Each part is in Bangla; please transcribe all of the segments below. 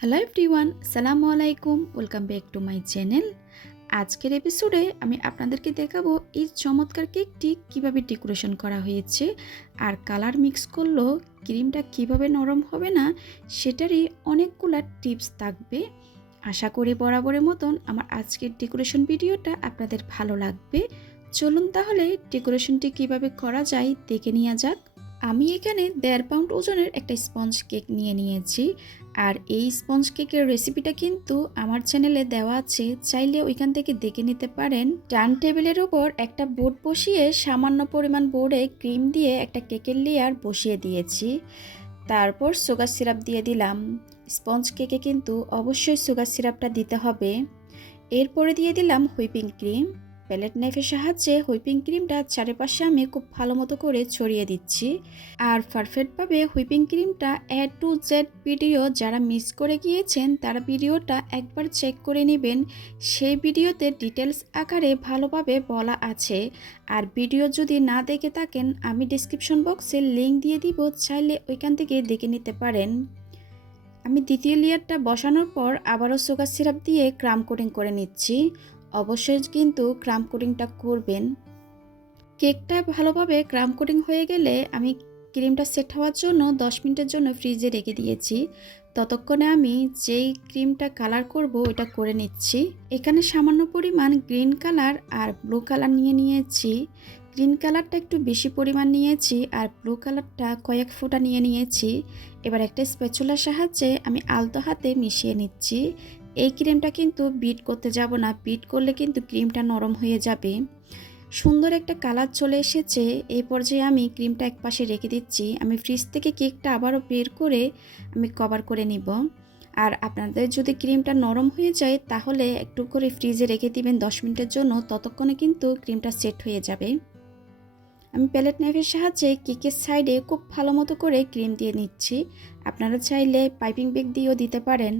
হ্যালো এভরিওয়ান, সালামু আলাইকুম। Welcome back to my channel. আজকের এপিসোডে আমি আপনাদেরকে দেখাবো এই চমৎকার কেকটি কিভাবে ডেকোরেশন করা হয়েছে আর কালার মিক্স করলো ক্রিমটা কিভাবে নরম হবে না সেটারই অনেকগুলা টিপস থাকবে। আশা করি বরাবরের মতন আমার আজকের ডেকোরেশন ভিডিওটা আপনাদের ভালো লাগবে। চলুন তাহলে ডেকোরেশনটি কিভাবে করা যায় দেখে নেওয়া যাক। আমি এখানে 1.5 পাউন্ড ওজনের একটা স্পঞ্জ কেক নিয়ে নিয়েছি। আর এই স্পঞ্জ কেকের রেসিপিটা কিন্তু আমার চ্যানেলে দেওয়া আছে, চাইলে ওইখান থেকে দেখে নিতে পারেন। টার্ন টেবিলের উপর একটা বোর্ড বসিয়ে সামান্য পরিমাণ বোর্ডে ক্রিম দিয়ে একটা কেকের লেয়ার বসিয়ে দিয়েছি। তারপর সুগার সিরাপ দিয়ে দিলাম। স্পঞ্জ কেকে কিন্তু অবশ্যই সুগার সিরাপটা দিতে হবে। এরপরে দিয়ে দিলাম হুইপিং ক্রিম। প্যালেট নাইফের সাহায্যে হুইপিং ক্রিমটা চারিপাশে আমি খুব ভালো মতো করে ছড়িয়ে দিচ্ছি। আর পারফেক্টভাবে হুইপিং ক্রিমটা A to Z ভিডিও যারা মিস করে গিয়েছেন তারা ভিডিওটা একবার চেক করে নেবেন। সেই ভিডিওতে ডিটেলস আকারে ভালোভাবে বলা আছে। আর ভিডিও যদি না দেখে থাকেন আমি ডিসক্রিপশন বক্সে লিঙ্ক দিয়ে দিব, চাইলে ওইখান থেকে দেখে নিতে পারেন। আমি দ্বিতীয় লেয়ারটা বসানোর পর আবারও সুগার সিরাপ দিয়ে ক্রাম কোটিং করে নিচ্ছি। অবশ্যই কিন্তু ক্রাম কোটিংটা করবেন। কেকটা ভালোভাবে ক্রাম কোটিং হয়ে গেলে আমি ক্রিমটা সেট হওয়ার জন্য 10 মিনিটের জন্য ফ্রিজে রেখে দিয়েছি। ততক্ষণে আমি যেই ক্রিমটা কালার করব ওটা করে নিচ্ছি। এখানে সামান্য পরিমাণ গ্রিন কালার আর ব্লু কালার নিয়ে নিয়েছি। গ্রিন কালারটা একটু বেশি পরিমাণ নিয়েছি আর ব্লু কালারটা কয়েক ফোঁটা নিয়ে নিয়েছি। এবার একটা স্প্যাচুলার সাহায্যে আমি আলতো হাতে মিশিয়ে নিচ্ছি। এই ক্রিমটা কিন্তু বিট করতে যাব না, বিট করলে কিন্তু ক্রিমটা নরম হয়ে যাবে। সুন্দর একটা কালার চলে এসেছে। এই পর্যায়ে আমি ক্রিমটা একপাশে রেখে দিচ্ছি। আমি ফ্রিজ থেকে কেকটা আবারও বের করে আমি কভার করে নিব। আর আপনাদের যদি ক্রিমটা নরম হয়ে যায় তাহলে একটু করে ফ্রিজে রেখে দিবেন 10 মিনিটের জন্য, ততক্ষণে কিন্তু ক্রিমটা সেট হয়ে যাবে। আমি প্যালেট নাইফের সাহায্যে কেকের সাইডে খুব ভালো মতো করে ক্রিম দিয়ে নিচ্ছি। আপনারা চাইলে পাইপিং ব্যাগ দিয়েও দিতে পারেন।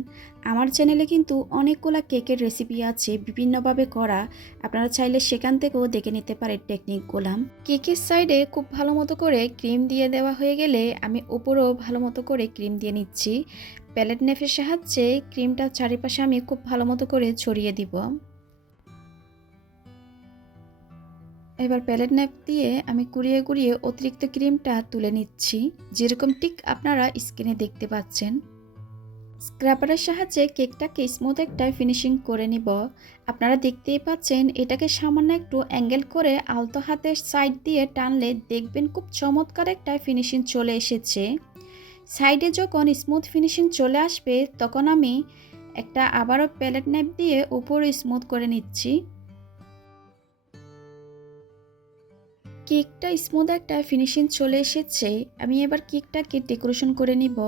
আমার চ্যানেলে কিন্তু অনেকগুলো কেকের রেসিপি আছে বিভিন্নভাবে করা, আপনারা চাইলে সেখান থেকেও দেখে নিতে পারেন টেকনিকগুলো। কেকের সাইডে খুব ভালো মতো করে ক্রিম দিয়ে দেওয়া হয়ে গেলে আমি উপরেও ভালো মতো করে ক্রিম দিয়ে নিচ্ছি। প্যালেট নাইফের সাহায্যে ক্রিমটা চারিপাশে আমি খুব ভালো মতো করে ছড়িয়ে দিব। এবার প্যালেট নাইফ দিয়ে আমি কুড়িয়ে কুড়িয়ে অতিরিক্ত ক্রিমটা তুলে নিচ্ছি, যেরকম ঠিক আপনারা স্ক্রিনে দেখতে পাচ্ছেন। স্ক্র্যাপারের সাহায্যে কেকটাকে স্মুথ একটা ফিনিশিং করে নিব। আপনারা দেখতেই পাচ্ছেন, এটাকে সামান্য একটু অ্যাঙ্গেল করে আলতো হাতের সাইড দিয়ে টানলে দেখবেন খুব চমৎকার একটা ফিনিশিং চলে এসেছে। সাইডে যখন স্মুথ ফিনিশিং চলে আসবে তখন আমি একটা আবারও প্যালেট নাইফ দিয়ে উপরে স্মুথ করে নিচ্ছি। কেকটা স্মুথ একটা ফিনিশিং চলে এসেছে। আমি এবার কেকটাকে ডেকোরেশন করে নিব।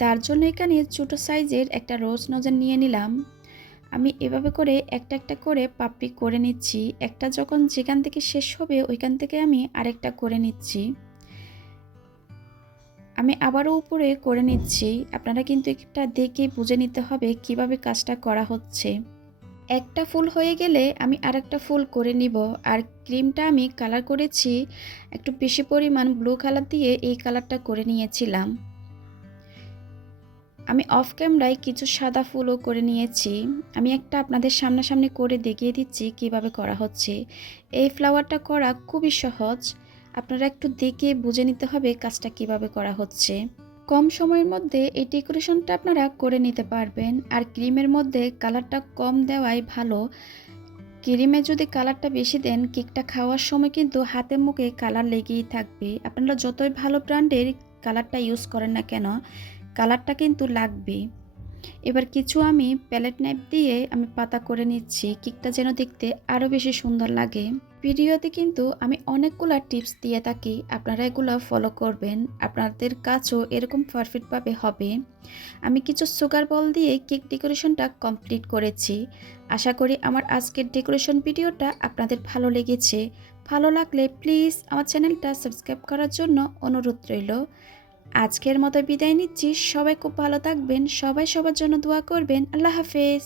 তার জন্য এখানে ছোটো সাইজের একটা রোজ নজল নিয়ে নিলাম। আমি এভাবে করে একটা একটা করে পাপড়ি করে নিচ্ছি। একটা যখন যেখান থেকে শেষ হবে ওইখান থেকে আমি আরেকটা করে নিচ্ছি। আমি আবারও উপরে করে নিচ্ছি। আপনারা কিন্তু একটা দেখে বুঝে নিতে হবে কিভাবে কাজটা করা হচ্ছে। একটা ফুল হয়ে গেলে আমি আরেকটা ফুল করে নিব। আর ক্রিমটা আমি কালার করেছি একটু বেশি পরিমাণ ব্লু কালার দিয়ে, এই কালারটা করে নিয়েছিলাম। আমি অফ ক্যামেরায় কিছু সাদা ফুলও করে নিয়েছি। আমি একটা আপনাদের সামনাসামনি করে দেখিয়ে দিচ্ছি কিভাবে করা হচ্ছে। এই ফ্লাওয়ারটা করা খুবই সহজ, আপনারা একটু দেখে বুঝে নিতে হবে কাজটা কিভাবে করা হচ্ছে। কম সময়ের মধ্যে এই ডেকোরেশনটা আপনারা করে নিতে পারবেন। আর ক্রিমের মধ্যে কালারটা কম দেওয়াই ভালো। ক্রিমে যদি কালারটা বেশি দেন কেকটা খাওয়ার সময় কিন্তু হাতে মুখে কালার লেগেই থাকবে। আপনারা যতই ভালো ব্র্যান্ডের কালারটা ইউজ করেন না কেন, কালারটা কিন্তু লাগবে। এবার কিছু আমি প্যালেট নাইফ দিয়ে আমি পাতা করে নিচ্ছি, কেকটা যেন দেখতে আরও বেশি সুন্দর লাগে। ভিডিওতে কিন্তু আমি অনেকগুলো টিপস দিয়ে থাকি, আপনারা এগুলো ফলো করবেন, আপনাদের কাছেও এরকম পারফেক্টভাবে হবে। আমি কিছু সুগার বল দিয়ে কেক ডেকোরেশনটা কমপ্লিট করেছি। আশা করি আমার আজকের ডেকোরেশন ভিডিওটা আপনাদের ভালো লেগেছে। ভালো লাগলে প্লিজ আমার চ্যানেলটা সাবস্ক্রাইব করার জন্য অনুরোধ রইল। আজকের মতো বিদায় নিচ্ছি। সবাই খুব ভালো থাকবেন, সবাই সবার জন্য দোয়া করবেন। আল্লাহ হাফেজ।